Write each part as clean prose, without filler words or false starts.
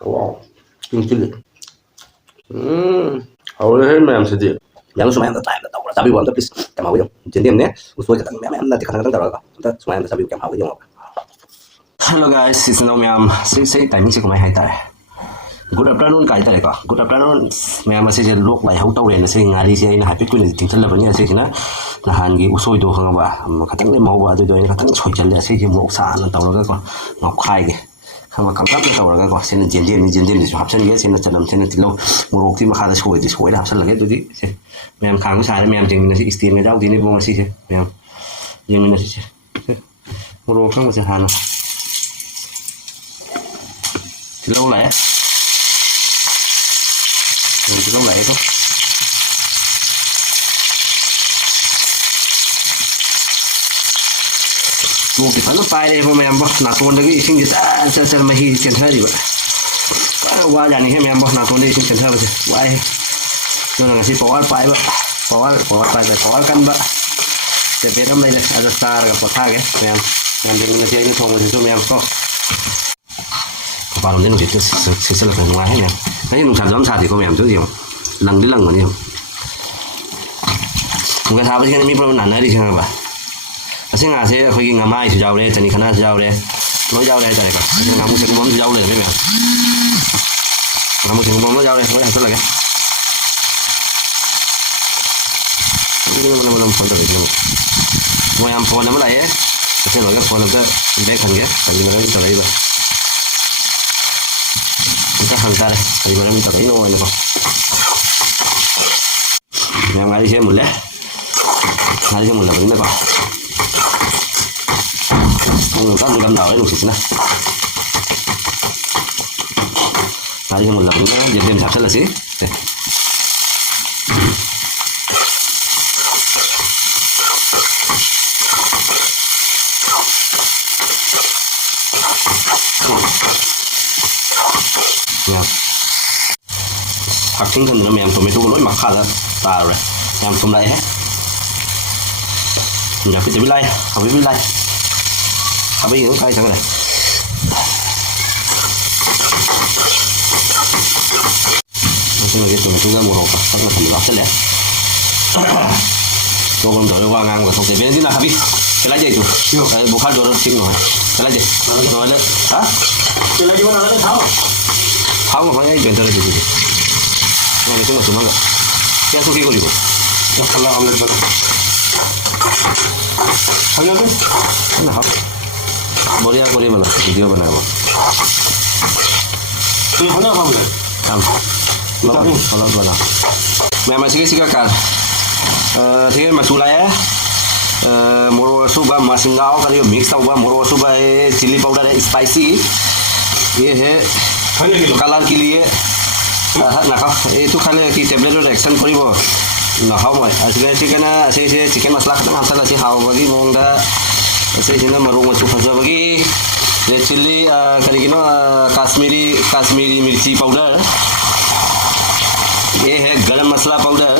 Wow, kinh chili. Hầu hết mấy em sẽ gì? Yang semua yang tertarik tahu lah, tapi bukan tapi kamu mau yang jadi ni, usul kita memang nanti kadang-kadang tahu lah, kita semua yang tapi kamu mau yang apa? Hello guys, it's Naomiam. Saya timing saya kemana hai tahu? Good afternoon kaya tahu ka? Good afternoon. Memang masih jadi Lok Laihao Toubagidi saya ngari saya ini happy tu ni tinggal lepas ni saya kena nahan gi usul itu kan apa? Kadang ni mau buat tu ini kadang cuy jadi saya mau usaha nanti tahu lah kan? Mau kaya ke? Kamu kampak ni tahu lah kan? Saya ni jadi ni habis ni saya nak jalan saya nak tilau muruk ti makada cuy dah habis lagi tu di. Memang khang saya memang jangan nasi istimewa jauh di ni bukan sih memang jangan nasi muruk kan macam mana? Tilau lah ya. Itu kan lah itu. Mau kita nak pakai apa memang nak tuan lagi ising kita saya masih central juga. Wah jadi ni memang nak tuan lagi ising central betul. Wah, jangan ngasih power pakai bah, power kan bah. Tapi ramai deh ada star ke potah ke, memang jangan ngasih ini tuang itu memang kok. Baru ni nulis sesuatu yang luar ni. Tapi nulis dalam sahaja kau memang tu dia, lang di lang ni. Mungkin sahaja kan ni perlu nana di sana bah. Asyik ngasih aku ingin ngamai sejauh ni, jadi kena sejauh ni, lo jauh ni cari kau. Kamu sebelum sejauh ni memang. Kamu sebelum jauh ni, lo yang tu lagi. Ini mana phone tu ni. Mau yang phone nama lagi? Saya lagi phone tu back kan ya, tapi mana ni terlalu bah. Kita hantar, tapi mana ni terlalu no ni kau. Yang hari saya mulai, begini kau. Kan bukan tahu ni nulis nah. Hari saya mulai begini, jadi macam apa sih? Hacking kan memang tomato lối mặc khá là tà rồi, làm không lại hết. Giờ cái bị lay, không bị lay, không bị những cái chẳng này. Cái này cái tomato ra mùa rồi, rất là thành rất lẹ. Tôi còn đợi qua ngang và không thể biết thế nào hả? Cái lá gì chú? Bố khá rồi chín rồi. Cái lá gì? Rồi đấy. Hả? Cái lá gì mà nó lấy tháo? Tháo mà phải chuyện tới là gì? Này cũng là số mấy cái số kia có gì không? Không là omelette bana. Không nhớ cái nào học. Bồi ra bồi bana video bana bo. Tôi không làm omelette. Làm. Làm bana. Mẹ masih cái kan. Thì mà su lại moro suba masingao kali mix tau ba moro suba chili powder है spicy ये है colour के लिए नाखा ये तो खाली कि tablet action करिब नाखाव मैं आजके चिकन ऐसे चिकन मसला खतम हासल ऐसे हाव बगी मोंगदा ऐसे जिना मरो मचु फजा बगी रेड चिल्ली करी किनो काश्मीरी मिर्ची पाउडर ये है garam masala powder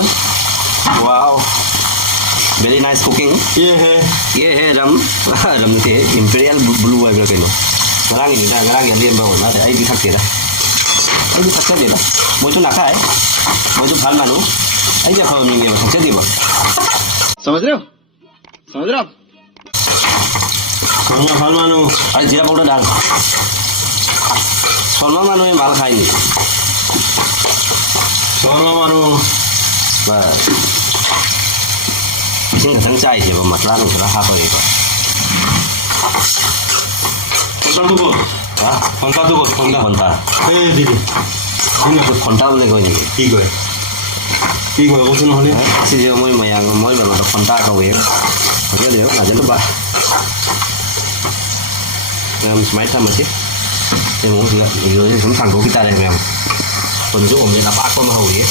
wow very nice cooking ये है रम थे इंपीरियल ब्लू है बेल केनो ngarang ini dia bawa ada ai di kaki dah ai di kaki dia dah mau tu nak ai mau tu hal manu ai dia kalau minggu macam jadi bah समझ रहे हो सोना hal manu ai जीरा powder डाल सोना manu में माल खाई नहीं सोना manu बस इसी का संग चाहिए वो मसला नहीं चला हाथ हो गया दुगो घंटा दुगो घंटा ए दीदी ini aku घंटा boleh kau ni tiga aku sudah ni si dia moi mayang moi baru ada घंटा kau ya oke dia aja lupa yang semai sama sih yang mau juga video ini semua tangguh kita deh memang tunjuk om dia apa aku mau ya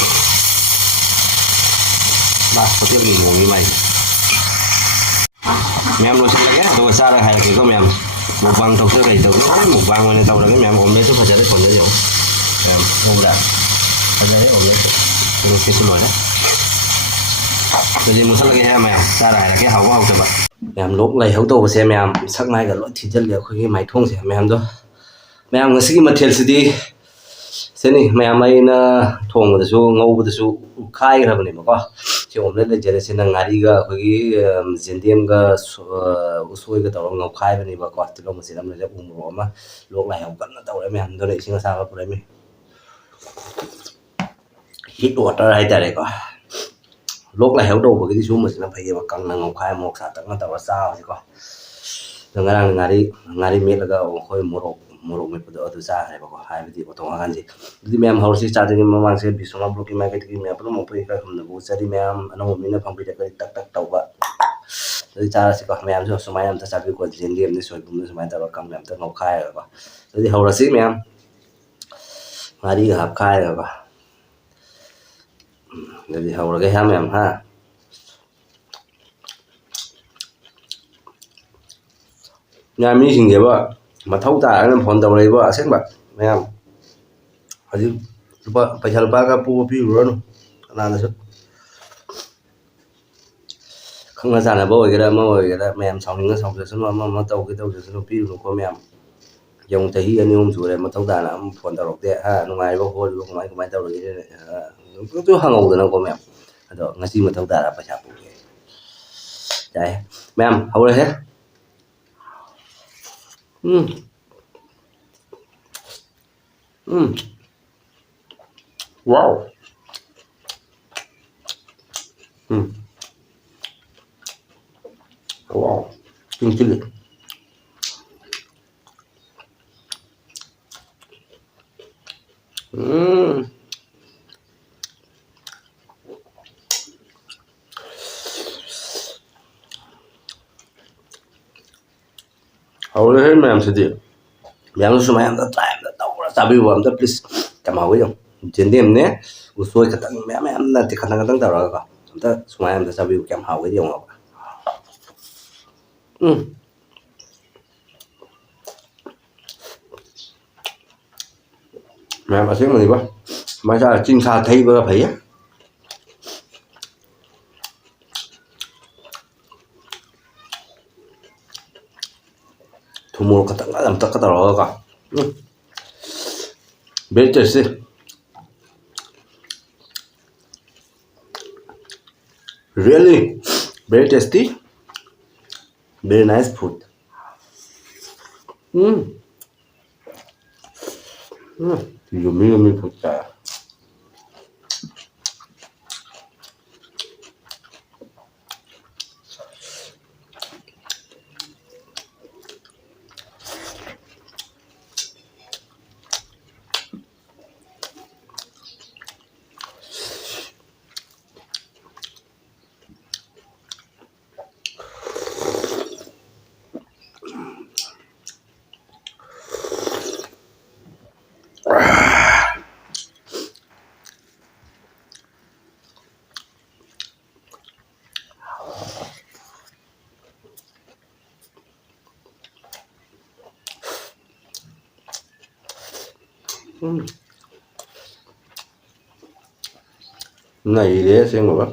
bah seperti begini mau ni mai memang lu lagi ya tuh cara kayak gitu memang Mukbang tau chưa cái tàu mukbang này tàu là cái mèo ốm đấy tôi phải trả đấy còn đấy rồi ốm đã phải trả đấy ốm đấy rồi cái số loại đấy bây giờ một sắc là cái mèo ra này là cái hậu của hậu chụp ạ mèo lúc này hậu tàu xe mèo sắc mai cái loại thịt chất liệu cái máy thùng xe mèo đó mèo người sĩ mà thiệt sự đi ꯁꯤꯅꯤ ꯃꯌꯥꯝ ꯑꯩꯅ ꯊꯣꯡꯕꯗꯁꯨ ꯉꯧꯕꯗꯁꯨ ꯈꯥꯏꯈ꯭ꯔꯕꯅꯦꯕꯀꯣ ꯁꯤ omelette ꯂꯩꯖꯔꯦ ꯁꯤꯅ ꯉꯥꯔꯤꯒ ꯑꯩꯈꯣꯏꯒꯤ ꯖꯦꯟꯗꯦꯝꯒ ꯎꯁꯣꯏꯒ ꯇꯧꯔꯒ ꯉꯧꯈꯥꯏꯕꯅꯦꯕꯀꯣ ꯇꯤꯜꯍꯧ ꯃꯆꯦꯠ ꯑꯃ ꯂꯩꯔꯦ ꯎ ꯃꯣꯔꯣꯛ ꯑꯃ ꯂꯣꯛ ꯂꯥꯏꯍꯧ ꯀꯟꯅ ꯇꯧꯔꯦ ꯃꯌꯥꯝꯗꯨꯅ ꯏꯁꯤꯡ ꯑꯁꯥꯕ ꯄꯨꯔꯛꯏꯃꯤ ꯍꯤꯠ ꯋꯥꯇꯔ ꯍꯥꯏꯇꯥꯔꯦꯀꯣ ꯂꯣꯛ ꯂꯥꯏꯍꯧ ꯇꯧꯕꯒꯤꯗꯤ ꯁꯤꯒꯨꯝꯕꯁꯤꯅ ꯐꯩꯌꯦꯕ ꯀꯪꯅ ꯉꯧꯈꯥꯏ ꯃꯣꯔꯣꯛ ꯁꯥꯇꯛꯅ ꯇꯧꯔꯒ ꯆꯥꯕꯁꯤꯀꯣ ꯉꯔꯥꯡ ꯉꯥꯔꯤ ꯃꯦꯠꯂꯒ ꯑꯩꯈꯣꯏ ꯃꯣꯔꯣꯛ ꯃꯦꯠꯄꯗꯣ ꯑꯗꯨ ꯆꯥꯈ꯭ꯔꯦꯕꯀꯣ ꯍꯥꯏꯕꯗꯤ ꯊꯣꯡꯉꯀꯥꯟꯁꯤ ꯑꯗꯨꯗꯤ ꯃꯌꯥꯝ ꯍꯧꯔꯁꯤ ꯆꯥꯗ꯭ꯔꯤꯉꯩ ꯃꯃꯥꯡꯁꯦ ꯕꯤꯁꯣꯅꯥ ꯕ꯭ꯂꯣꯛꯀꯤ ꯃꯥꯏꯀꯩꯗꯒꯤ ꯃꯌꯥꯝ ꯄꯨꯝꯅꯃꯛꯄꯨ ꯏꯀꯥꯏꯈꯨꯝꯅꯕꯨ ꯎꯖꯔꯤ ꯃꯌꯥꯝ ꯑꯅꯧꯕ ꯃꯤꯅ ꯐꯪꯕꯤꯔꯒꯗꯤ ꯇꯛ ꯇꯛ ꯇꯧꯕ ꯑꯗꯨꯗꯤ ꯆꯥꯔꯁꯤꯀꯣ ꯃꯌꯥꯝꯁꯨ ꯁꯨꯃꯥꯏꯅ ꯑꯝꯇ ꯆꯥꯕꯤꯌꯨꯀꯣ ꯖꯦꯟꯗꯦꯝꯅꯤ ꯁꯣꯏꯕꯨꯝꯅꯤ ꯁꯨꯃꯥꯏꯅ ꯇꯧꯔꯒ ꯀꯪꯅ ꯑꯝꯇ ꯉꯧꯈꯥꯏꯔꯒꯀꯣ ꯑꯗꯨꯗꯤ ꯍꯧꯔꯁꯤ ꯃꯌꯥꯝ ꯉꯥꯔꯤꯒ ꯍꯥꯞꯈꯥꯏꯔꯒꯀꯣ ꯑꯗꯨꯗꯤ ꯍꯧꯔꯒꯦ ꯃꯌꯥꯝ ꯃꯤꯁꯤꯡꯁꯦꯕ ꯃꯊꯧ ꯇꯥꯔꯒꯅ ꯐꯣꯟ ꯇꯧꯔꯛꯏꯕ ꯑꯁꯦꯡꯕ ꯃꯌꯥꯝ ꯍꯧꯖꯤꯛ ꯄꯩꯁꯥ ꯂꯨꯄꯥꯒ ꯄꯨꯕ ꯄꯤꯔꯨꯔꯅꯨ ꯀꯅꯥꯅꯁꯨ ꯈꯪꯅ ꯆꯥꯟꯅꯕ ꯑꯣꯏꯒꯦꯔꯥ ꯑꯃ ꯑꯣꯏꯒꯦꯔꯥ ꯃꯌꯥꯝ ꯁꯥꯎꯅꯤꯡꯉ ꯁꯥꯎꯖꯁꯅꯨ ꯑꯃ ꯇꯧꯒꯦ ꯇꯧꯖꯁꯅꯨ ꯄꯤꯔꯨꯅꯨꯀꯣ ꯃꯌꯥꯝ ꯌꯦꯡꯉꯨ ꯆꯍꯤ 2 ꯑꯍꯨꯝ ꯁꯨꯔꯦ ꯃꯊꯧ ꯇꯥꯅ ꯑꯃ ꯐꯣꯟ ꯇꯧꯔꯛꯇꯦ ꯅꯨꯡꯉꯥꯏꯔꯤꯕ ꯈꯣꯠꯂꯤꯕ ꯀꯃꯥꯏ ꯇꯧꯔꯤꯒꯦ ꯍꯪꯍꯧꯗꯅꯀꯣ ꯃꯌꯥꯝ ꯑꯗꯣ ꯉꯁꯤ ꯃꯊꯧ ꯇꯥꯔ ꯄꯩꯁꯥ ꯄꯨꯒꯦ ꯌꯥꯏ ꯃꯌꯥꯝ ꯍꯧꯔꯁꯦ ꯋꯥꯎ ꯋꯥꯎ ꯆꯤꯂꯤ ꯍꯧꯔꯦꯍꯦ ꯃꯌꯥꯝꯁꯤꯗꯤ ꯃꯌꯥꯝꯁꯨ ꯁꯨꯃꯥꯏꯅ ꯑꯝꯇ ꯇ꯭ꯔꯥꯏ ꯑꯝꯇ ꯇꯧꯔ ꯆꯥꯕꯤꯌꯨ ꯑꯝꯇ ꯄ꯭ꯂꯤꯖ ꯌꯥꯝ ꯍꯥꯎꯋꯤ ꯌꯦꯡꯉꯨ ꯖꯦꯟꯗꯦꯝꯅꯦ ꯎꯁꯣꯏ ꯈꯛꯇꯪ ꯃꯌꯥꯝ ꯅꯠꯇꯦ ꯈꯇꯪ ꯇꯧꯔꯒꯀꯣ ꯑꯝꯇ ꯁꯨꯃꯥꯏꯅ ꯑꯝꯇ ꯆꯥꯕꯤꯌꯨ ꯀꯌꯥꯝ ꯍꯥꯎꯋꯤ ꯌꯦꯡꯉꯣꯕ ꯃꯌꯥꯝ ꯑꯁꯦꯡꯕꯅꯤꯀꯣ ꯃꯆꯥ ꯆꯤꯡꯁꯥ ꯊꯩꯕꯒ ꯐꯩꯌꯦ ꯊꯨꯝ ꯃꯣꯔꯣꯛ ꯈꯛꯇꯪ ꯌꯥꯝ ꯇꯛꯀ ꯇꯧꯔꯒꯀꯣ very tasty really very tasty very nice food yummy food chai naive ꯑꯁꯦꯡꯕ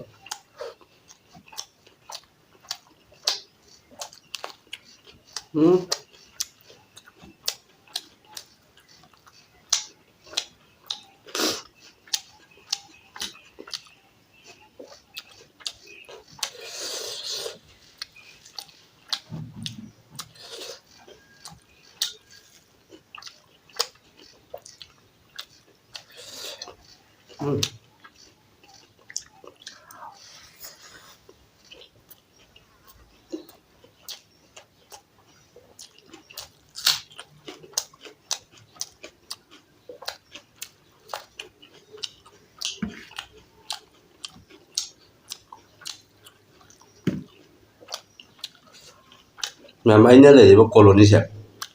ꯃꯌꯥꯝ ꯑꯩꯅ ꯂꯩꯔꯤꯕ ꯀꯣꯂꯣꯅꯤꯁꯦ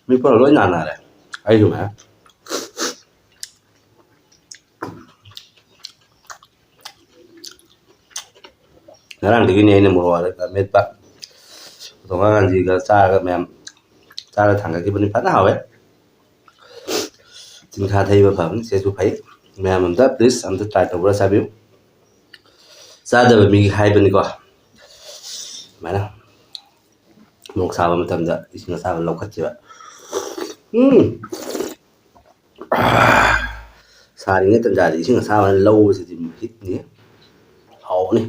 ꯃꯤ ꯄꯨꯟꯅ ꯂꯣꯏ ꯅꯥꯟꯅꯔꯦ ꯑꯩꯁꯨ ꯃꯌꯥꯝ ꯉꯔꯥꯡꯗꯒꯤꯅꯤ ꯑꯩꯅ ꯃꯣꯔꯣꯛ ꯃꯦꯠꯄ ꯊꯣꯡꯒꯥꯟꯁꯤꯒ ꯆꯥꯔꯒ ꯃꯌꯥꯝ ꯆꯥꯔ ꯊꯥꯡꯒꯠꯈꯤꯕꯅꯤ ꯐꯖꯅ ꯍꯥꯎꯋꯦ ꯆꯤꯡꯁꯥ ꯊꯩꯕ ꯐꯕꯅꯤ ꯁꯤꯁꯨ ꯐꯩ ꯃꯌꯥꯝ ꯑꯝꯇ ꯄ꯭ꯂꯤꯖ ꯑꯝꯇ ꯇ꯭ꯔꯥꯏ ꯇꯧꯕ꯭ꯔꯥ ꯆꯥꯕꯤꯌꯨ ꯆꯥꯗꯕ ꯃꯤꯒꯤ ꯍꯥꯏꯕꯅꯤꯀꯣ ꯁꯨꯃꯥꯏꯅ ꯃꯣꯔꯣꯛ ꯁꯥꯕ ꯃꯇꯝꯗ ꯏꯁꯤꯡ ꯑꯁꯥꯕ ꯂꯧꯈꯠꯈꯤꯕ ꯁꯥꯔꯤꯉꯩ ꯇꯟꯖꯥꯗꯤ ꯏꯁꯤꯡ ꯑꯁꯥꯕ ꯂꯧꯕꯁꯤꯗꯤ ꯍꯤꯠꯅꯤ ꯍꯥꯎꯕꯅꯤ.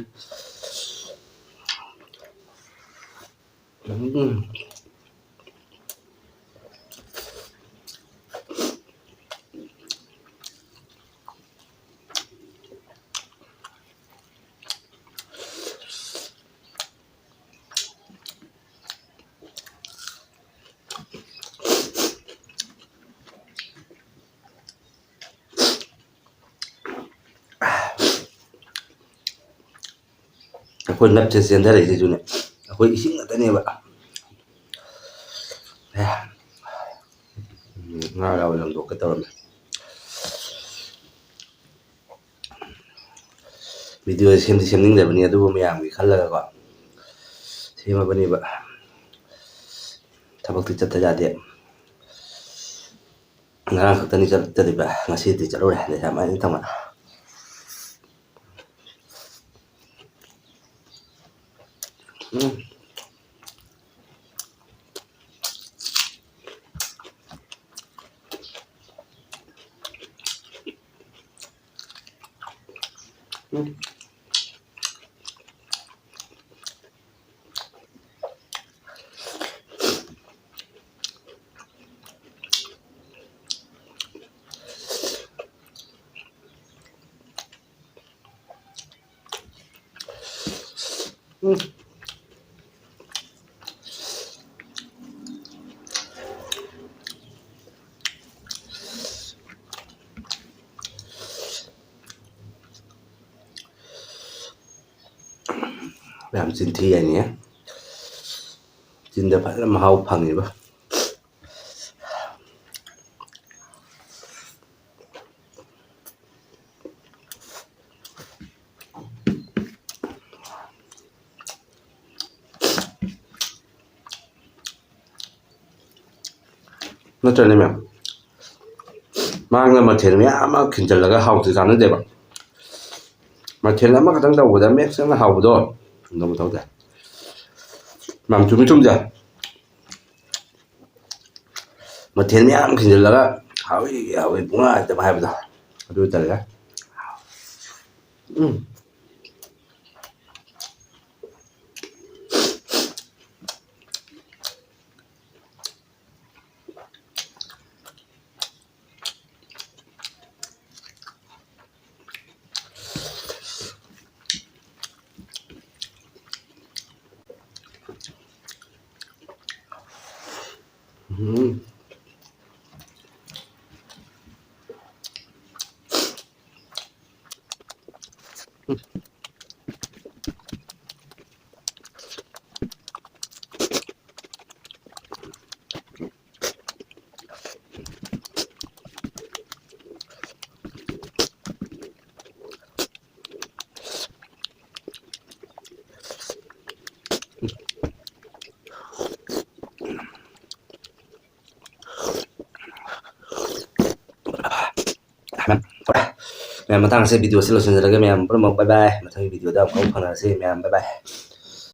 ꯑꯩꯈꯣꯏ ꯅꯞꯁꯦ ꯆꯦꯟꯊꯔꯛꯏꯁꯤꯁꯨꯅꯦ ꯑꯩꯈꯣꯏ ꯏꯁꯤꯡ ꯉꯥꯛꯇꯅꯦꯕ. ꯉꯥ ꯌꯥꯎ ꯂꯪꯊꯣꯛꯀꯦ ꯇꯧꯔꯝꯃꯦ. ꯚꯤꯗꯤꯑꯣ ꯁꯦꯝꯗꯤ ꯁꯦꯝꯅꯤꯡꯗꯕꯅꯤ ꯑꯗꯨꯕꯨ ꯃꯌꯥꯝꯒꯤ ꯈꯜꯂꯒꯀꯣ ꯁꯦꯝꯃꯕꯅꯦꯕ. ꯊꯕꯛꯇꯤ ꯆꯠꯇ ꯌꯥꯗꯦ. ꯉꯔꯥꯡ ꯈꯛꯇꯅꯤ ꯆꯠꯇꯔꯤꯕ, ꯉꯁꯤꯗꯤ ꯆꯠꯂꯨꯔꯦ ꯂꯩꯁꯥꯃꯥꯏꯅ ꯊꯝꯃ. ꯌꯥꯝ ꯆꯤꯟꯊꯤ ꯍꯥꯏꯅꯤ. ꯆꯤꯟꯗ ꯐꯖꯅ ꯃꯍꯥꯎ ꯐꯪꯉꯤꯕ. ꯅꯠꯇ꯭ꯔꯅꯦ ꯃꯌꯥꯝ ꯃꯥꯡꯗ ꯃꯊꯦꯜ ꯃꯌꯥꯝ ꯑꯃ ꯈꯤꯟꯖꯜꯂꯒ ꯍꯥꯎꯇ꯭ꯔꯤ ꯀꯥꯟꯅꯗꯦꯕ. ꯃꯊꯦꯜ ꯑꯃꯈꯛꯇꯪ ꯇꯧꯕꯗ ꯃꯦꯛꯁ ꯍꯥꯎꯕꯗꯣ ꯅꯣꯡ ꯇꯧꯗꯦ. ꯌꯥꯝ ꯆꯨꯝꯃꯤ ꯆꯨꯝꯗꯦ. ꯃꯊꯦꯜ ꯃꯌꯥꯝ ꯈꯤꯟꯖꯤꯜꯂꯒ ꯍꯥꯎꯏ ꯍꯥꯎꯏ ꯄꯨꯡꯍꯥꯏꯇ ꯍꯥꯏꯕꯗꯣ ꯑꯗꯨ ꯇꯜꯂꯦ. ꯃꯌꯥꯝ ꯃꯇꯥꯡ ꯑꯁꯤ ꯚꯤꯗꯤꯑꯣꯁꯤ ꯂꯣꯏꯁꯤꯟꯖꯔꯒꯦ. ꯃꯌꯥꯝ ꯄꯨꯝꯅꯃꯛ ꯕꯥꯏ ꯕꯥꯏ. ꯃꯊꯪꯒꯤ ꯚꯤꯗꯤꯑꯣꯗ ꯑꯃꯨꯛ ꯐꯪꯅꯔꯁꯤ ꯃꯌꯥꯝ ꯕꯥꯏ ꯕꯥꯏ.